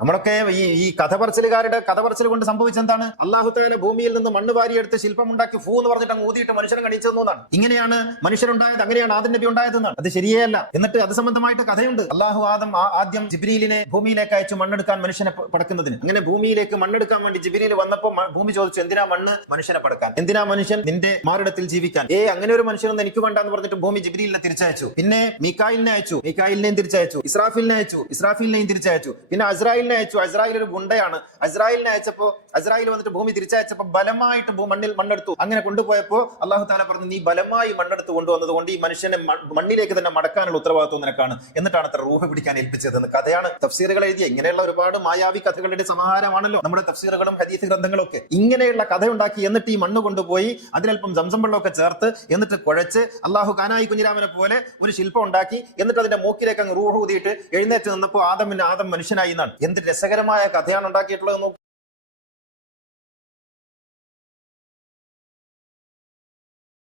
നമ്മളൊക്കെ ഈ കഥ പറച്ചിലുകാരുടെ കഥ പറച്ചിൽ കൊണ്ട് സംഭവിച്ചെന്താണ്? അല്ലാഹു തആല ഭൂമിയിൽ നിന്ന് മണ്ണ് വാരിയെടുത്ത് ശില്പമുണ്ടാക്കി ഫൂ എന്ന് പറഞ്ഞിട്ട് അങ്ങ് ഊതിയിട്ട് മനുഷ്യനെ കണിച്ചെന്നു എന്നാണ്. ഇങ്ങനെയാണ് മനുഷ്യരുണ്ടായത്, അങ്ങനെയാണ് ആദം നബി ഉണ്ടായതെന്നാണ്. അത് ശരിയേ അല്ല. എന്നിട്ട് അത് സംബന്ധമായിട്ട് കഥയുണ്ട്. അല്ലാഹു ആദ്യം ജിബ്രീലിനെ ഭൂമിയിലേക്ക് അയച്ചു മണ്ണെടുക്കാൻ മനുഷ്യനെ പടക്കുന്നതിന്. അങ്ങനെ ഭൂമിയിലേക്ക് മണ്ണെടുക്കാൻ വേണ്ടി ജിബ്രീൽ വന്നപ്പോൾ ഭൂമി ചോദിച്ചു, എന്തിനാ മണ്ണ്? മനുഷ്യനെ പടക്കാൻ. എന്തിനാ മനുഷ്യൻ? നിന്റെ മാറിടത്തിൽ ജീവിക്കാൻ. അങ്ങനെ ഒരു മനുഷ്യനൊന്നും എനിക്ക് വേണ്ട എന്ന് പറഞ്ഞിട്ട് ഭൂമി ജിബ്രീലിനെ തിരിച്ചയച്ചു. പിന്നെ മീകായിലിനെ അയച്ചു, മീകായിലിനെയും തിരിച്ചയച്ചു. ഇസ്രാഫീലിനെ അയച്ചു, ഇസ്രാഫീലിനെയും തിരിച്ചയച്ചു. പിന്നെ അസ്രായിലിനെ അയച്ചു. അസ്രായിൽ ഒരു ഗുണ്ടയാണ്. അസ്രായിലിനെ അയച്ചപ്പോ അസ്രായിൽ വന്നിട്ട് ഭൂമി തിരിച്ചയച്ചപ്പോ ബലമായിട്ട് മണ്ണിൽ മണ്ണെടുത്തു. അങ്ങനെ കൊണ്ടുപോയപ്പോ അല്ലാഹു തആല പറഞ്ഞു, നീ ബലമായി മണ്ണെടുത്ത് കൊണ്ടുവന്നത് കൊണ്ട് ഈ മനുഷ്യനെ മണ്ണിലേക്ക് തന്നെ മടക്കാനുള്ള ഉത്തരവാദിത്വം നിനക്കാണ്. എന്നിട്ടാണ് അത്ര റൂഹ് പിടിക്കാൻ ഏൽപ്പിച്ചതെന്ന് കഥയാണ് തഫ്സീറുകൾ എഴുതിയ. ഇങ്ങനെയുള്ള ഒരുപാട് മായാവി കഥകളുടെ സമാഹാരമാണല്ലോ നമ്മുടെ തഫ്സീറുകളും ഹദീസ് ഗ്രന്ഥങ്ങളും ഒക്കെ. ഇങ്ങനെയുള്ള കഥയുണ്ടാക്കി എന്നിട്ട് ഈ മണ്ണ് കൊണ്ടുപോയി അതിലൽപ്പം സംസം വെള്ളമൊക്കെ ചേർത്ത് എന്നിട്ട് കുഴച്ച് അല്ലാഹു കാനായി കുഞ്ഞിരാമനെ പോലെ ഒരു ശില്പം ഉണ്ടാക്കി എന്നിട്ട് അതിന്റെ മൂക്കിലേക്ക് അങ്ങ് റൂഹ് ഊതിയിട്ട് എഴുന്നേറ്റ് നിന്നപ്പോൾ ആദം മനുഷ്യനായി എന്നാണ്. എന്ത് രസകരമായ കഥയാണ് ഉണ്ടാക്കിയിട്ടുള്ളത്.